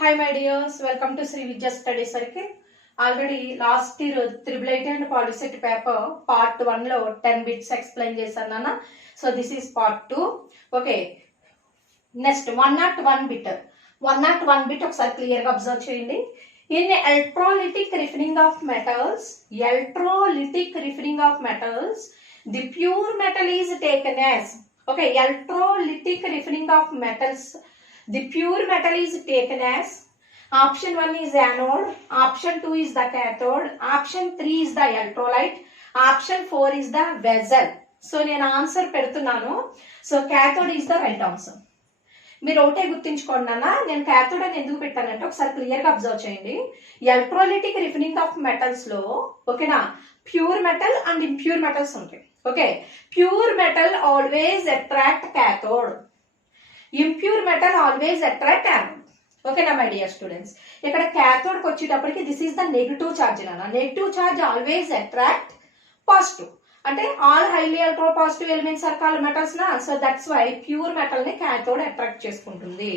Hi my dears, welcome to Sri Vidya Study Circle. Already last year Tribulate and Polyset paper part 1 lo 10 bits explain chesannana. So this is part 2. Okay. Next 101 bit. 101 bit ఒకసారి clear గా observe చేయండి. In electrolytic refining of metals, the pure metal is taken as, okay, electrolytic refining of metals, the pure metal is taken as option 1 is anode, option 2 is the cathode, option 3 is the electrolyte, option 4 is the vessel. So నేను answer పెడుతున్నాను. So cathode is the right answer. మీరు ఒకటే గుర్తుంచుకోండి అన్న, నేను cathode అని ఎందుకు పెట్టానంటే ఒకసారి క్లియర్ గా అబ్జర్వ్ చేయండి. ఎలక్ట్రోలిటిక్ రిఫైనింగ్ ఆఫ్ మెటల్స్ లో ఓకేనా pure metal and impure metals ఉంటాయి. Okay, pure metal always attract cathode, impure metal always attract anode. ఓకేనా మై డియర్ స్టూడెంట్స్, ఇక్కడ క్యాథోడ్ కి వచ్చేటప్పటికి this is the negative charge నాన్న. Negative charge always attract positive, అంటే all highly electropositive elements are called metals నా. So that's why pure metal ని cathode attract చేసుకుంటుంది.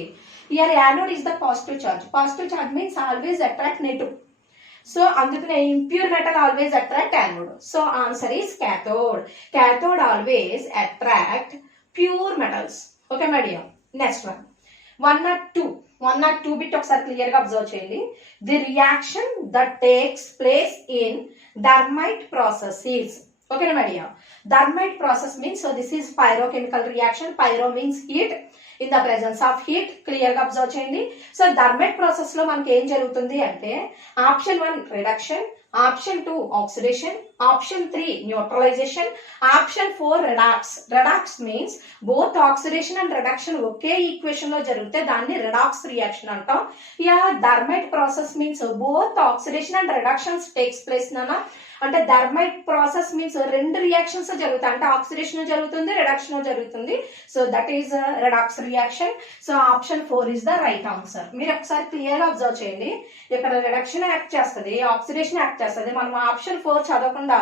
Here anode is the positive charge. Positive charge means always attract negative. So అందుకనే impure metal always attract anode. So answer is cathode. Cathode always attract pure metals. Okay my dear, next one 102 bit ఒకసారి clear గా observe చేయండి. The reaction that takes place in thermite process is, okay my dear, thermite process means, so this is pyrochemical reaction. Pyro means heat. In the presence of heat, clear గా observe చేయండి. So thermite process లో మనకి ఏం జరుగుతుంది అంటే option 1 reduction, option 2 oxidation, option 3 neutralisation, option 4 redox. Redox means both oxidation and reduction okay equation లో జరిగితే దాన్ని రెడాక్స్ రియాక్షన్ అంటాం. Yeah thermite process means both oxidation and reductions takes place నానా. అంటే థర్మైట్ ప్రాసెస్ మీన్స్ రెండు reactions జరుగుతాయి, అంటే oxidation జరుగుతుంది, రిడక్షన్ జరుగుతుంది. So that is redox reaction. So option 4 is the right answer. మీరు ఒకసారి క్లియర్ గా అబ్జర్వ్ చేయండి. ఇక్కడ రిడక్షన్ యాక్ట్ చేస్తుంది, ఆక్సిడేషన్ యాక్ట్ చేస్తుంది. మనం ఆప్షన్ 4 చదవకుండా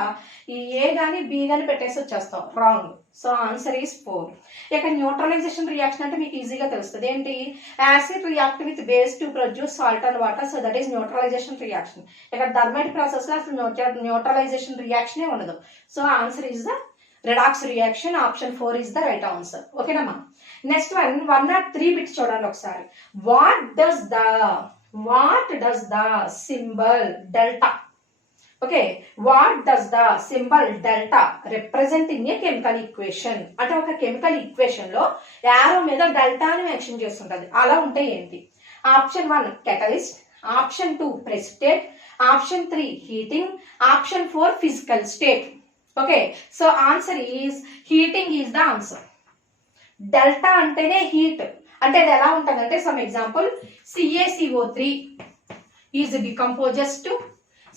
ఈ ఏ గాని బి గాని పెట్టేసి వచ్చేస్తాం, రాంగ్. So answer is 4. ఇక న్యూట్రలైజేషన్ రియాక్షన్ అంటే మీకు ఈజీగా తెలుస్తుంది. ఏంటి? Acid react with base to produce salt and water. So that is neutralisation reaction. ఇక్కడ థర్మైట్ ప్రాసెస్ లో అసలు న్యూట్రలైజేషన్ రియాక్షన్ ఉండదు. So answer is the redox reaction. Option 4 is the right answer. ఓకేనమ్మా, నెక్స్ట్ వన్ 103 బిట్స్ చూడండి ఒకసారి. What does the symbol delta, okay, what does the symbol delta represent in a chemical equation? అంటే ఒక chemical equation లో arrow మీద delta అని mention చేస్తుంటది. అలా ఉంటే ఏంటి? Option 1 catalyst, option 2 precipitate, option 3 heating, option 4 physical state. Okay, so answer is heating is the answer. Delta అంటేనే హీట్. అంటే అది ఎలా ఉంటుందంటే some example CaCO3 is decomposes to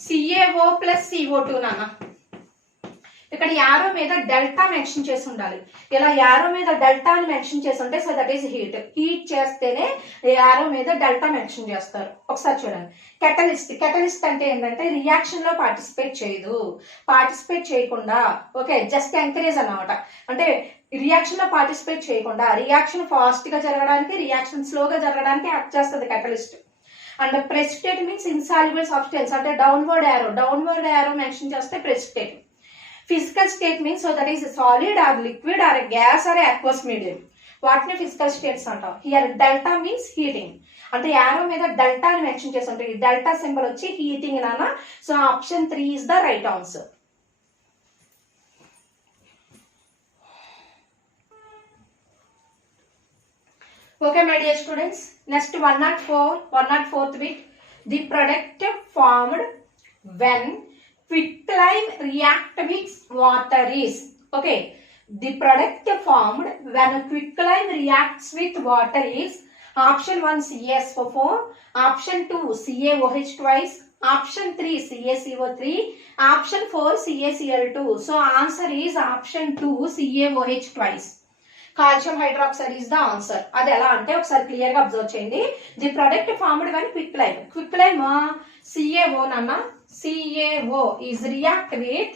CaO plus CO2 నాన్న. ఇక్కడ యారో మీద డెల్టా మెన్షన్ చేసి ఉండాలి. ఇలా యారో మీద డెల్టా అని మెన్షన్ చేసి ఉంటే so that is heat. Heat చేస్తేనే యారో మీద డెల్టా మెన్షన్ చేస్తారు. ఒకసారి చూడండి. కెటలిస్ట్ అంటే ఏంటంటే రియాక్షన్ లో పార్టిసిపేట్ చేయదు, పార్టిసిపేట్ చేయకుండా ఓకే జస్ట్ ఎంకరేజ్ అన్నమాట. అంటే రియాక్షన్ లో పార్టిసిపేట్ చేయకుండా రియాక్షన్ ఫాస్ట్ గా జరగడానికి, రియాక్షన్ స్లోగా జరగడానికి యాక్ట్ చేస్తుంది catalyst. And precipitate means insoluble substance, అంటే డౌన్వర్డ్ యారో మెన్షన్ చేస్తే precipitate. Physical state means so that is solid or liquid or gas or aqueous medium. వాటిని ఫిజికల్ స్టేట్స్ అంటాం. Here delta means heating. అంటే arrow మీద delta అని mention చేసి ఉంటుంది. Delta symbol వచ్చి హీటింగ్ నాన్న. So option 3 is the right answer. Okay my dear students, next 104th bit. The product formed when quicklime react with water is, okay, the product formed when quicklime reacts with water is option 1 CaSO4, option 2 CaOH twice, option 3 CaCO3, option 4 CaCl2. So answer is option 2 CaOH twice. Calcium hydroxide is the answer. అది ఎలా అంటే ఒకసారి clear గా observe చేయండి. The product formed when quicklime. Quicklime CaO నాన్న. CaO is react with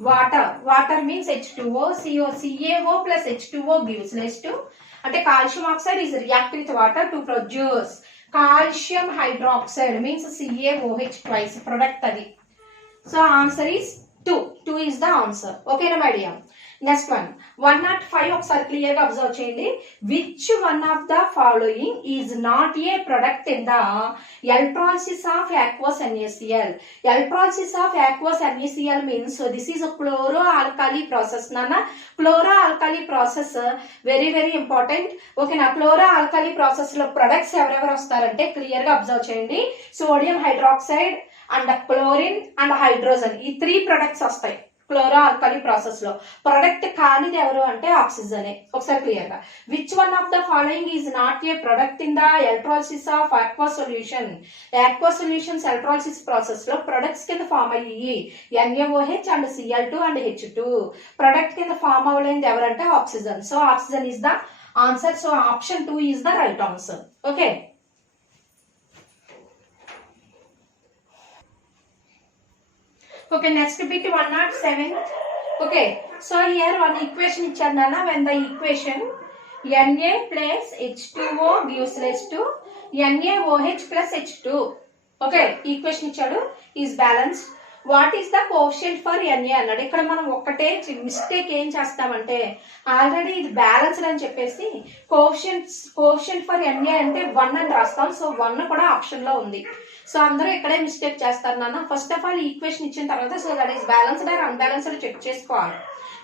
water. Water means H2O. CaO plus H2O gives rise to, అంటే calcium oxide is react with water to produce calcium hydroxide means CaOH twice product అది. So answer is 2 is the answer. ఓకేనా my dear. Next 105 ఒకసారి clear గా observe చేయండి. Which one of the following is not a product in the electrolysis of aqueous NaCl. Electrolysis of aqueous NaCl means this is a chloro alkali process. నాన్న chloro alkali process very very important. ఓకేనా. Chloro alkali process లో products ఎవరెవరు వస్తారంటే clear గా observe చేయండి. Sodium hydroxide and chlorine and hydrogen, ఈ 3 products వస్తాయి chloro alkali process లో. ప్రొడక్ట్ కానిది ఎవరు అంటే ఆక్సిజనే. ఒకసారి క్లియర్ గా which one of the following is not a product in the electrolysis of aqueous solution. aqueous solutions electrolysis process లో ప్రొడక్ట్స్ కింద ఫామ్ అయ్యి NaOH and Cl2 and H2. Product కింద ఫామ్ అవ్వలేనిది ఎవరంటే oxygen. So oxygen is the answer. So option 2 is the right answer. Okay. Okay, next bit 107. Okay, so here one equation ichcharu nana. When the equation Na plus H2O gives rise to NaOH plus H2. Okay, equation ichcharu is balanced. What is the coefficient for Na అన్నాడు. ఇక్కడ మనం ఒక్కటే mistake ఏం చేస్తామంటే already ఇది balanced అని చెప్పేసి coefficient for Na అంటే 1 అని రాస్తాం. సో 1 కూడా ఆప్షన్ లో ఉంది. సో అందరూ ఇక్కడే మిస్టేక్ చేస్తారు నాన్న. ఫస్ట్ ఆఫ్ ఆల్ ఈక్వేషన్ ఇచ్చిన తర్వాత so that is balanced or unbalanced check చేసుకోవాలి.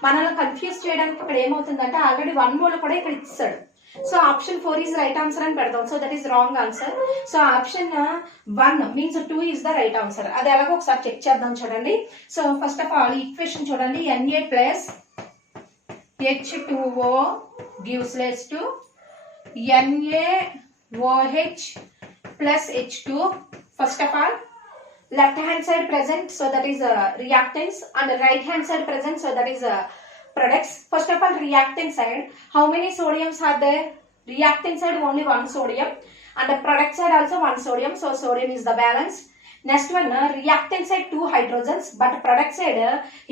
మనల్ని కన్ఫ్యూజ్ చేయడానికి ఇక్కడ ఏమవుతుందంటే ఆల్రెడీ 1 మోల్ కూడా ఇక్కడ ఇచ్చాడు. So option 4 is right answer అని పెడతాం. So that is wrong answer. So option 1 means 2 is the right answer. అది ఎలాగో ఒకసారి చెక్ చేద్దాం చూడండి. So first of all equation చూడండి. Na plus H2O gives rise to NaOH plus H2. First of all, left hand side present, so that is reactants, and right hand side present, so that is products. First of all, reactant side, how many sodiums are there? Reactant side only 1 sodium, and the product side also 1 sodium, so sodium is the balance. Next one, reactant side 2 hydrogens, but product side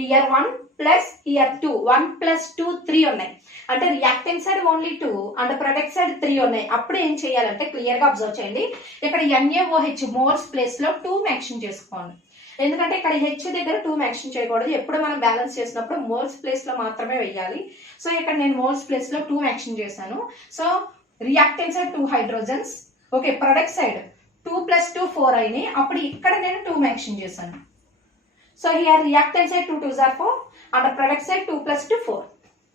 here 1 plus here 2, 1 plus 2 3 ఉన్నాయి. అంటే reactant side only 2 and product side 3 ఉన్నాయి. అప్పుడు ఏం చేయాలంటే clear గా observe చేయండి. ఇక్కడ NaOH moles place లో 2 మెన్షన్ చేసుకోండి. ఎందుకంటే ఇక్కడ H దగ్గర 2 మెన్షన్ చేయకూడదు. ఎప్పుడు మనం బ్యాలెన్స్ చేసినప్పుడు మోల్స్ ప్లేస్ లో మాత్రమే వేయాలి. సో ఇక్కడ నేను మోల్స్ ప్లేస్ లో 2 మెన్షన్ చేశాను. So reactant side 2 hydrogens. Okay, product side 2 plus 2 4 అయినాయి. అప్పుడు ఇక్కడ నేను 2 మెన్షన్ చేశాను. So here reactant side 2 2s are 4 and product side 2 plus 2 4.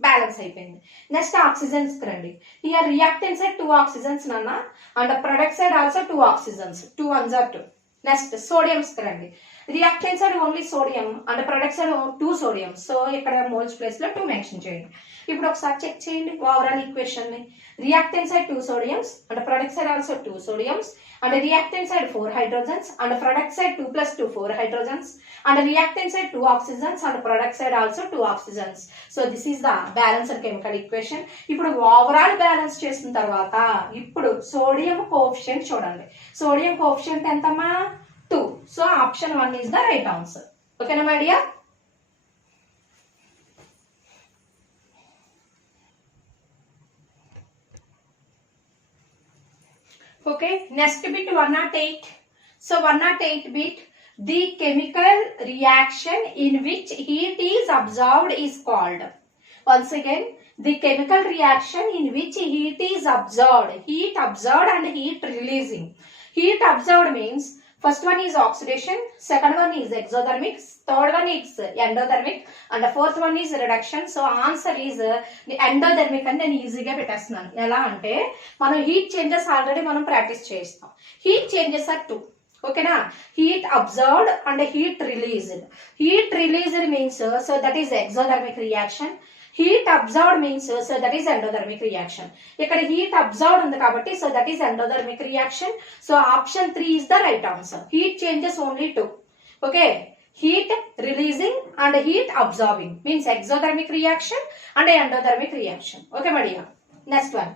Balance అయిపోయింది. నెక్స్ట్ ఆక్సిజన్స్ రండి. హియర్ రియాక్టెంట్ సైడ్ 2 ఆక్సిజన్స్ నాన్న and product side also 2 oxygens. 2 1s are 2. Next sodiums రండి. Reactant side only sodium and product side 2 sodium. So ఇక్కడ moles place లో 2 mention చేయండి. ఇప్పుడు ఒకసారి check చేయండి ఓవరాల్ ఈక్వేషన్ ని. Reactant side 2 sodiums and product side also 2 sodiums and reactant side 4 hydrogens and product side 2 plus 2 4 hydrogens and reactant side 2 oxygens and product side also 2 oxygens. So this is the balanced chemical equation. ఇప్పుడు overall balance చేసిన తర్వాత ఇప్పుడు sodium coefficient చూడండి. Sodium coefficient ఎంతమ్మా 2. So option 1 is the right answer. ఓకేనా my dear. Okay, next bit 108. So 108 bit, the chemical reaction in which heat is absorbed is called. Once again, the chemical reaction in which heat is absorbed and heat releasing. Heat absorbed means first one is oxidation, second one is exothermic, third one is endothermic, and the fourth one is reduction. So answer is the endothermic and then easy గా పెట్టేస్తున్నాను. ఎలా అంటే మనం heat changes already మనం practice చేస్తాం. Heat changes are 2. ఓకేనా. Heat observed and heat released. Heat released means so that is exothermic reaction. Heat observed means so that is endothermic reaction. ఇక్కడ heat observed ఉంది కాబట్టి so that is endothermic reaction. So option 3 is the right answer. Heat changes only 2. Okay, heat releasing and heat absorbing means exothermic reaction and endothermic reaction. Okay my dear. Next one,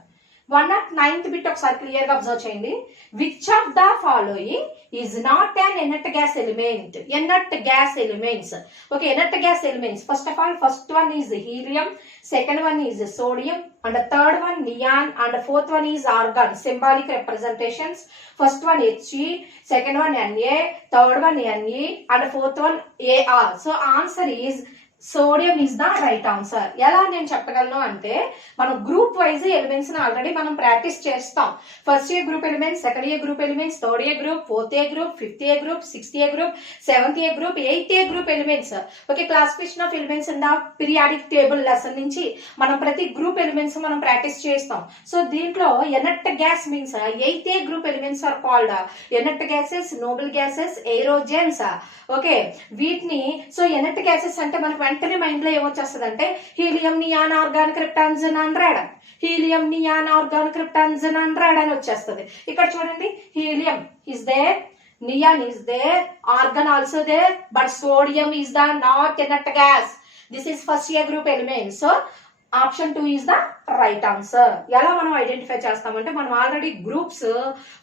109th bit ఒకసారి clear గా observe చేయండి. Which of the following is not an inert gas element. Inert gas elements. Okay, inert gas elements first of all first one is helium, second one is sodium, and third one neon, and fourth one is organ. Symbolic representations. First one He, second one Na, third one Ne, and fourth one Ar. So answer is sodium is the right answer. ఎలా నేను చెప్పగలను అంటే మనం group wise elements already మనం practice చేస్తాం. First year group elements, second year group elements, third year group, fourth year group, fifth year group, sixth year group, seventh year group, eighth year group elements. Okay, classification of elements in the periodic table lesson నుంచి మనం ప్రతి group elements మనం practice చేస్తాం. So దీంట్లో inert gas means eighth year group elements are called inert gases, noble gases, aerogens. Okay, వీటిని so inert gases అంటే మనకు వెంటనే మైండ్ లో ఏమొచ్చేస్తుంది అంటే helium, neon, argon, krypton, xenon, radon. Helium, neon, argon, krypton, xenon, radon వచ్చేస్తుంది. ఇక్కడ చూడండి, helium is there, neon is there, argon also there, but sodium is the not inert gas. This is first year group element. So option 2 is the right answer. ఎలా మనం identify చేస్తామంటే మనం already groups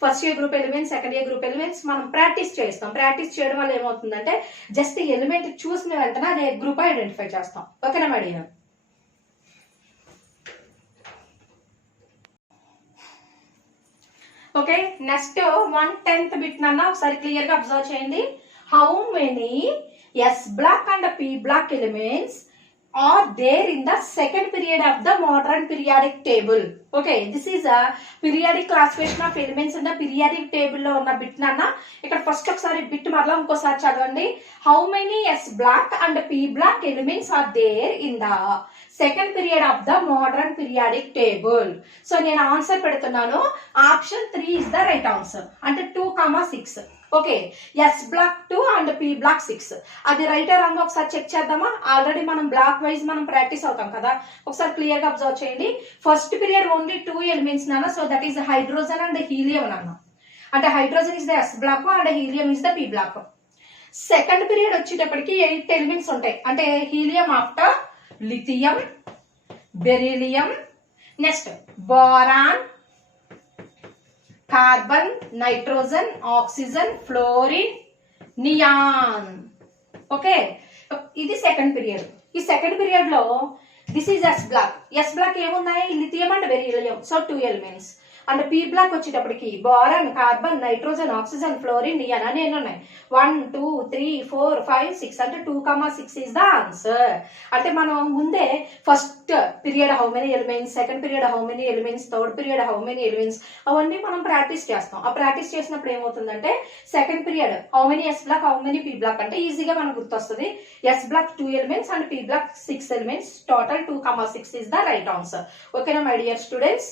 first year group elements, second year group elements మనం practice చేస్తాం. Practice చేయడం వల్ల ఏమవుతుందంటే just element చూసిన వెంటనే అదే గ్రూప్ ఐడెంటిఫై చేస్తాం. ఓకేనా madam? Okay, next 110th bit నన్న ఒకసారి క్లియర్ గా అబ్జర్వ్ చేయండి. How many S block and P block elements are there in the second period of the modern periodic table. Okay, this is a periodic classification of elements in the periodic table లో ఉన్న bit నాన్న. ఇక్కడ first ఒకసారి bit మరలా ఇంకోసారి చదవండి. How many S block and P block elements are there in the second period of the modern periodic table. So నేను answer పెడుతున్నాను. Option 3 is the right answer. అంటే 2,6. Okay, S block 2 and P block 6. అది right wrong ఒకసారి check చేద్దామా? Already మనం block wise మనం practice అవుతాం కదా, ఒకసారి క్లియర్ గా అబ్జర్వ్ చేయండి. ఫస్ట్ పీరియడ్ ఓన్లీ 2 ఎలిమెంట్స్ నాన్న. So that is hydrogen and helium నాన్న. అంటే hydrogen is the S block and helium is the P block. Second period వచ్చేటప్పటికి 8 ఎలిమెంట్స్ ఉంటాయి. అంటే helium after lithium, beryllium, next boron, carbon, nitrogen, oxygen, fluorine, neon. Okay, ఇది second period. ఈ second period లో this is S block. S block ఏమున్నాయి? Lithium and beryllium. So 2 elements. And P block వచ్చేటప్పటికి boron, carbon, nitrogen, oxygen, fluorine, neon అని ఎన్ని ఉన్నాయి? 1, 2, 3, 4, 5, 6. అంటే 2,6 is the answer. అంటే మనం ముందే first period how many elements, second period how many elements, third period how many elements అవన్నీ మనం ప్రాక్టీస్ చేస్తాం. ఆ ప్రాక్టీస్ చేసినప్పుడు ఏమవుతుందంటే second period how many S block, how many P block అంటే ఈజీగా మనకు గుర్తొస్తుంది. S block 2 elements and P block 6 elements. Total 2,6 is the right answer. ఓకేనా మై డియర్ స్టూడెంట్స్?